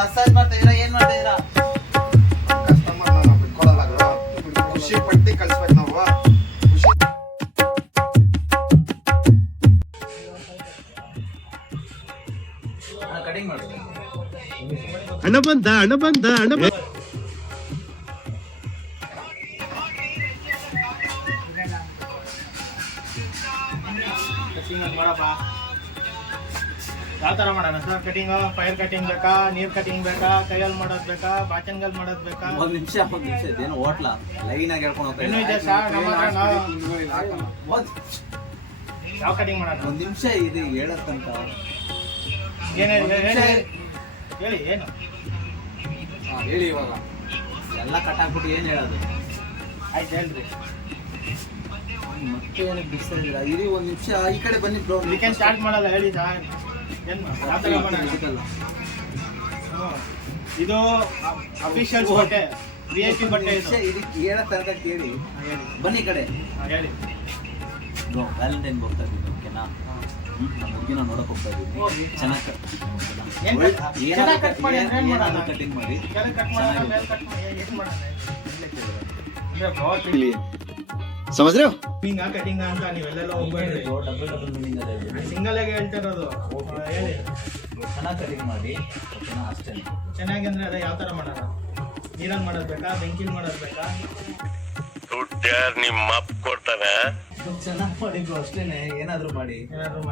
Massage ಮಾಡ್ತಾ ಇದೀರಾ ಏನ್ ಮಾಡ್ತಾ ಇದೀರಾ? ಕಸ್ಟಮರ್ ನಾವು ಬಿಟ್ಕೊಡಲ್ಲ ಗುರು. ಖುಷಿ ಪಟ್ಟಿ ಕಳ್ಸ್ಬೇಕು ನಾವು. ಖುಷಿ ಕಟಿಂಗ್ ಮಾಡು. ಹಣ ಬಂದ ಕಟಿಂಗ್ ಮಾಡಪ್ಪ. ಯಾವ ಥರ ಮಾಡೋಣ ಸರ್ ಕಟಿಂಗ್? ಫೈರ್ ಕಟಿಂಗ್ ಬೇಕಾ, ನೀರ್ ಕಟಿಂಗ್ ಬೇಕಾ, ಕೈಯಲ್ಲಿ ಮಾಡೋದು ಬೇಕಾ, ಬಾಚನ್ಗಲ್ ಮಾಡೋದು ಬೇಕಾ? ಒಂದ್ ನಿಮಿಷ ಇದೇನು ಹೋಟ್ಲಾ ಲೈನ್ ಆಗಿ ಹೇಳ್ಕೊಂಡು ಇನ್ನೂ ಇದೆ ಹೋಗ್ತಾ ಸರ್ ನಮ್ಮ ಹತ್ರ ಯಾವ ಕಟಿಂಗ್ ಮಾಡೋಣ? ಒಂದ್ ನಿಮಿಷ ಇದು ಹೇಳತ್ತಂತ ಏನೇನು ಹೇಳಿ ಏನು ಹೇಳಿ ಇವಾಗ ಎಲ್ಲ ಕಟ್ಟಾಕ್ಬಿಟ್ಟು ಏನ್ ಹೇಳೋದು? ಆಯ್ತು ಹೇಳ್ರಿ. ಮತ್ತೆ ಏನಕ್ಕೆ ಬಿಡ್ತಾ ಇದ್ದೀರಾ? ಇರಿ ಒಂದ್ ನಿಮಿಷ ಈ ಕಡೆ ಬನ್ನಿ ಬ್ರೋ. ವೀಕೆಂಡ್ ಸ್ಟಾರ್ಟ್ ಮಾಡಲ್ಲ ಹೇಳಿ ಸರ್. ಏನು ಯಾವ ಥರ ಮಾಡೋಣ? ಇದು ಅಫಿಷಿಯಲ್ಸ್ ಬಟ್ಟೆ, VIP ಬಟ್ಟೆ ಇದು. ಇದಕ್ಕೆ ಹೇಳೋ ತನಕ ಕೇಳಿ. ಹೇಳಿ ಬನ್ನಿ ಈ ಕಡೆ. ಹೇಳಿ. ಬ್ರೋ ವ್ಯಾಲೆಂಟೈನ್ ಹೋಗ್ತಾ ಇದ್ದೀವಿ ಓಕೆನಾ? ನಮ್ಮ ಹುಡುಗಿನ ನೋಡಕ್ ಹೋಗ್ತಾ ಇದ್ದೀವಿ. ಚೆನ್ನಾಗಿ ಚೆನ್ನಾಗಿ ಕಟ್ ಮಾಡಿ ಅಂದ್ರೆ ಏನ್ ಮಾಡೋಣ? ಕಟಿಂಗ್ ಮಾಡಿ ಕೆಳಗೆ ಕಟ್ ಮಾಡೋಣ, ಮೇಲೆ ಕಟ್ ಮಾಡಿ ಏನು ಮಾಡೋಣ? ಅಂದ್ರೆ ಬ್ರಾಡ್ ಸಮझ रहे हो? ಹಿಂಗ ಕಟಿಂಗ್ ಅಂತ ನೀವೆಲ್ಲೆಲ್ಲ ಹೋಗ್ಬೇಡ್ರಿ. ಸಿಂಗಲ್ ಆಗಿ ಹೇಳ್ತಾ ಇರೋದು. ಹೇಳಿ ಚೆನ್ನಾಗಿ ಕಟಿಂಗ್ ಮಾಡಿ ಓಕೆನಾ? ಅಷ್ಟೇ. ಚೆನ್ನಾಗಿ ಅಂದ್ರೆ ಅದೇ ಯಾವ ಥರ ಮಾಡೋಣ? ನೀರಲ್ಲಿ ಮಾಡೋದು ಬೇಕಾ, ಬೆಂಕಿಲಿ ಮಾಡೋದು ಬೇಕಾ? ದುಡ್ಡ್ಯಾರು ನಿಮ್ಮ ಅಪ್ಪ ಕೊಡ್ತಾನೆ. ಚೆನ್ನಾಗಿ ಮಾಡಿ ಬ್ರೋ ಅಷ್ಟೇನೆ. ಏನಾದ್ರು ಮಾಡಿ ಏನಾದರೂ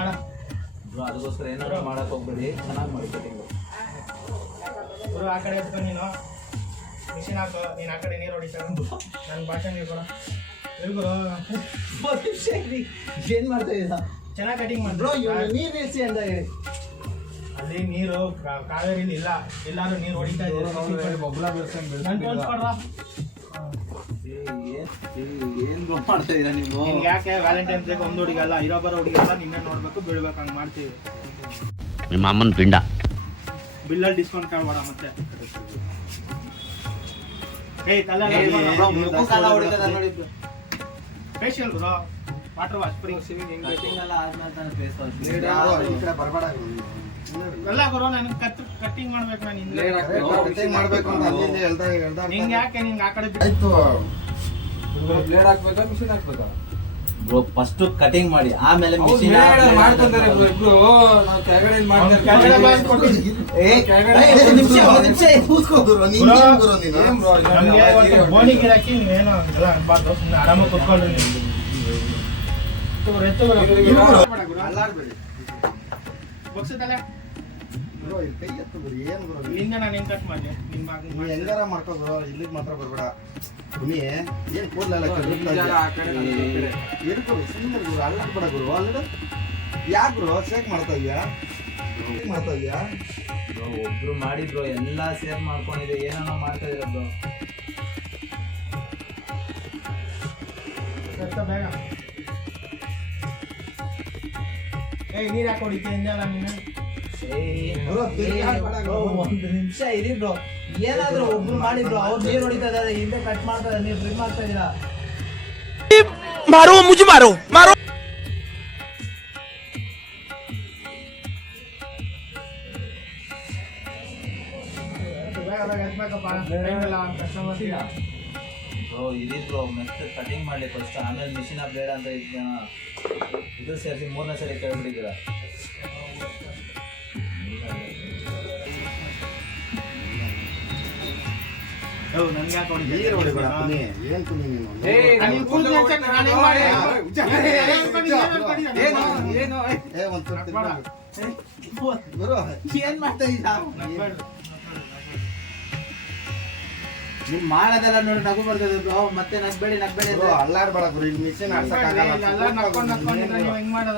ಮಾಡ ಬ್ರೋ. ಅದಕ್ಕೋಸ್ಕರ ಏನಾದ್ರು ಮಾಡಕ್ ಹೋಗ್ಬೇಡಿ. ಚೆನ್ನಾಗಿ ಮಾಡಿ ಕಟಿಂಗು. ಗುರು ಆ ಕಡೆ ಎತ್ಕೊಂಡು ನೀನು ಮಿಷಿನ್ ಹಾಕು, ನೀನು ಆ ಕಡೆ ನೀರು ಹೊಡಿತಾ ನನ್ನ ಭಾಷೆ ನೀರು ಕೊಡ. ಗುರು ಏನ್ ಮಾಡ್ತಾ ಇದ್ದೀರಾ? ಚೆನ್ನಾಗಿ ಕಟಿಂಗ್ ಬ್ರೋ ಮಾಡಿ. ನೀರ್ ನಿಲ್ಸಿ ಅಂತ ಹೇಳಿ. ಅಲ್ಲಿ ನೀರು ಕಾವೇರಿಲಿ ಇಲ್ಲ, ಎಲ್ಲಾರು ನೀರು ಹೊಡಿತಾ ಇದ್ದಾರೆ. ನಾನು ತೋರಿಸ್ಕೊಡ್ರ. ಏನ್ ಬ್ರೋ ಮಾಡ್ತಾ ಇದ್ದೀರಾ ನೀವು? ನಿಮ್ಗೆ ಯಾಕೆ ವ್ಯಾಲೆಂಟೈನ್ಸ್ ಡೇಗೆ ಒಂದು ಹುಡುಗಲ್ಲ, ಇರೋ ಬರೋ ಹುಡುಗಲ್ಲ, ನಿನ್ನೆ ನೋಡ್ಬೇಕು ಬೀಳ್ಬೇಕು, ಹಂಗೆ ಮಾಡ್ತೀವಿ. ನಿಮ್ಮ ಅಮ್ಮನ ಪಿಂಡ. ಬಿಲ್ಲಲ್ಲಿ ಡಿಸ್ಕೌಂಟ್ ಕಾಣಬೇಡ ಮತ್ತೆ. ಏಯ್ ತಲೆ facial bro, water wash free. Cutting ಎಲ್ಲ ಆದ್ಮೇಲೆ ತಾನೇ ಫೇಸ್ ವಾಶ್. ಈ ಕಡೆ ಬರಬೇಡ. ಎಲ್ಲ ಗುರು ನನಗೆ ಕಟ್ಟಿಂಗ್ ಮಾಡ್ಬೇಕು. ನಾನು ಹಿಂದೆ ಮಾಡ್ಬೇಕು ಅಂತ ಅಲ್ಲಿ ಹೇಳ್ದಾಗ ನಿಂಗೆ ಯಾಕೆ ನಿಂಗೆ ಆ ಕಡೆ ಆಯ್ತು. ಬ್ಲೇಡ್ ಹಾಕ್ಬೇಕಾ ಮಿಷಿನ್ ಹಾಕ್ಬೇಕಾ? ಬ್ರೋ ಫಸ್ಟ್ ಕಟಿಂಗ್ ಮಾಡಿ ಆಮೇಲೆ ಮಿಷಿನ್ ಮಾಡ್ಕೊಂತಾರೆ ಬ್ರೋ ಇಬ್ರು. ನಾವು ಕೆಳಗಡೆ ಮಾಡ್ತಾರೆ. ಕೆಳಗಡೆ ಬಂದು ಕೊಟ್ಟಿದ್ದೀನಿ. ನಮ್ಗೆ ಇವತ್ತು ಬೋನಿ ಗಿರಾಕಿ ನೀವೇನು ಎಲ್ಲ ಅನ್ಬಾರ್ದು. ಸುಮ್ಮನೆ ಆರಾಮಾಗಿ ಕೂತ್ಕೊಳ್ರಿ ನೀವು. ಬಗ್ಸದಲ್ಲ ಕೈ ಎತ್ತು ಗುರು. ಏನ್ ಗುರು ಇಲ್ಲಿಂದ ನಾನು ಹೆಂಗ್ ಕಟ್ ಮಾಡಿ ನಿಮ್ಮ ನೀ ಹೆಂಗಾರ ಮಾಡ್ಕೋ ಗುರು. ಇಲ್ಲಿಗೆ ಮಾತ್ರ ಬರ್ಬೇಡ. ನೀ ಏನ್ ಕೂದಲೆಲ್ಲ ಆ ಕಡೆ ನಾನು ಈ ಕಡೆ. ಗುರು ಸುಮ್ಮನೆ ಗುರು ಅಲ್ಲಾಡ್ಬೇಡ ಗುರು. ಅಲ್ಲ ಯಾಕೆ ಗುರು ಶೇಕ್ ಮಾಡ್ತಾ ಇದೀಯಾ? ಬ್ರೋ ಒಬ್ರು ಮಾಡಿದ್ರು ಎಲ್ಲ ಸೇರ್ ಮಾಡ್ಕೊಂಡಿದೆ. ಏನೋ ಮಾಡ್ತಾ ಇದ್ರ ಬ್ರೋ. ಬೇಗ ಏಯ್ ನೀರು ಯಾಕೆ ಹೊಡಿತೀಯ ಹಿಂದೆಲ್ಲ ನೀನು? ಒಂದು ನಿಮಿಷ ಇರಿ ಬ್ರೋ. ಏನಾದ್ರು ಒಬ್ರು ಮಾಡಿದ್ರು ಅವ್ರು ನೀರು ಹೊಡಿತಾ ಇದಾರೆ, ಹಿಂದೆ ಕಟ್ ಮಾಡ್ತಾ ಇದಾರೆ, ನೀವು ಟ್ರಿಮ್ ಮಾಡ್ತಾ ಇದೀರಾ. ಮಾರೋ ಮುझे ಮಾರೋ ಮಾರೋ. ಬೇಗ ಬೇಗ ಎತ್ಬೇಕಪ್ಪ. ಟೈಮೆಲ್ಲ ಕಸ್ಟಮರ್ ಬ್ರೋ ಇರಿ ಬ್ರೋ. ನೆಕ್ಸ್ಟ್ ಕಟಿಂಗ್ ಮಾಡ್ಲಿ ಫಸ್ಟ್, ಆಮೇಲೆ ಮಿಷಿನ್ ಬ್ಲೇಡ್ ಅಂತ ಇದು ಸೇರಿಸಿ 3ನೇ ಸರಿ ಕೇಳ್ಬಿಟ್ಟಿದ್ದೀರಾ. ನನ್ಗೆ ಯಾಕೆ ನೀರು ಹೊಡಿಬೇಡ ಕುನಿ. ಏನ್ ಕುನಿ ನೀನು? ಏ ಒಂದ್ ತುರ್ತಿ ಗುರು. ಏನ್ ಮಾಡ್ತಾ ಇದ್ದೀರಾ? ನಿಮ್ ಮಾಡೋದೆಲ್ಲ ನೋಡಿ ನಗು ಬರ್ತದೆ ಬ್ರೋ. ಮತ್ತೆ ನಗ್ಬೇಡಿ ಗುರು ಅಲ್ಲಾಡ್ಬೇಡ ಗುರು. ಇಲ್ಲಿ ಮಿಷಿನ್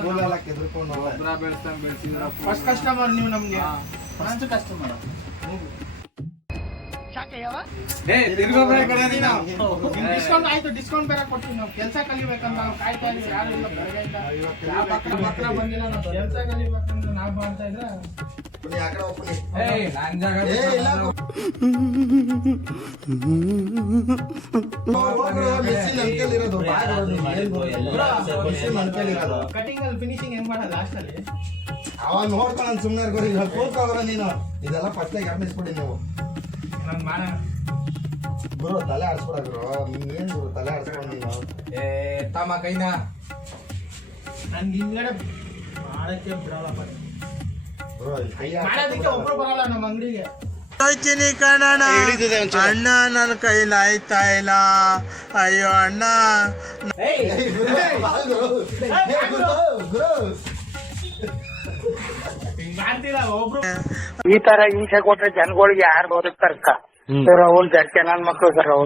ಕೂದಲೆಲ್ಲ ಕೆದ್ರಕೊಂಡು ಗೊಬ್ಬರ ಬೆಳೆಸ್ದಂಗ್ ಬೆಳೆಸಿದ್ರ ಫಸ್ಟ್ ಕಸ್ಟಮರ್ ನೀವು ನಮ್ಗೆ. First customer. ಏ ತಿರ್ಗೋಬೇಡ ಕಡೆ ನೀನು ಡಿಸ್ಕೌಂಟ್ ಆಯ್ತು, ಡಿಸ್ಕೌಂಟ್ ಬೇರೆ ಕೊಡ್ತೀವಿ ನಾವು. ಕೆಲಸ ಕಲಿಬೇಕಂತ ನಾವು ಕಾಯ್ತಾ ಇದೀವಿ, ಯಾರು ಇಲ್ಲ ಬೆಳಗ್ಗೆಯಿಂದ. ಯಾವ ಪತ್ರ ಬಂದಿಲ್ಲ, ನಾವು ಕೆಲಸ ಕಲಿಬೇಕಂತ ನಾವು ಮಾಡ್ತಾ ಇದ್ರೆ ಪುನಿ ಆ ಕಡೆ ಹೋಗ್ ಪುನಿ. ಏಯ್ ನಾನ್ ಜಾಗ ಏ ಇಲ್ಲ ಬಿಟ್ಟು ಹೋಗ್ರು, ಮಿಷಿನ್ ನನ್ ಕೈಲಿರೋದು. ಬಾಯ್ ನೋಡು, ಏನ್ ಗುರು, ಮಿಷಿನ್ ನನ್ ಕೈಲಿರೋದು. ಕಟಿಂಗ್ ಅಲ್ಲಿ ಫಿನಿಶಿಂಗ್ ಹೆಂಗ್ ಮಾಡೋದು ಲಾಸ್ಟ್ ಅಲ್ಲಿ? ಅವ ನೋಡ್ಕೊಂಡು ಸುಮ್ಮನೆ ಇರ್ಕೊರಿ, ಕೂತ್ಕೋಗ್ರ ನೀನು. ಇದೆಲ್ಲ ಫಸ್ಟ್ ಗಮನಿಸ್ಬಿಡಿ ನೀವು. ನಂಗೆ ಮಾಡೋಣ. ಗುರು ತಲೆ ಆಡ್ಸ್ಬಿಡ ಗುರು, ಏನ್ ಗುರು ತಲೆ ಆಡ್ಸ್ಕೊಂಡು ನೀನು. ಏ ತಮ್ಮ ಕೈನ ನನ್ಗೆ ಹಿಂದ್ಗಡೆ ಮಾಡಕ್ಕೆ ಬಿಡಲ್ಲಪ್ಪ. ಗುರು ಕೈ ಮಾಡೋದಕ್ಕೆ ಒಬ್ರು ಬರಲ್ಲ ನಮ್ಮ ಅಂಗಡಿಗೆ. ಅಣ್ಣ ನನ್ನ ಕೈಲಾಯ್ತಾ ಇಲ್ಲ, ಅಯ್ಯೋ ಅಣ್ಣ. ಹಿಂಗ್ ಮಾಡ್ತೀರಾ ಒಬ್ರು? ಈ ತರ ಹಿಂಸೆ ಕೊಟ್ರೆ ಜನಗಳಿಗೆ ಯಾರು ಬದುಕ್ತಾರಕ್ಕ? ಸರ್ ಅವ್ನು ಜಡ್ಕೆ ನನ್ನ ಮಕ್ಕಳು ಸರ್ ಅವ್ನು.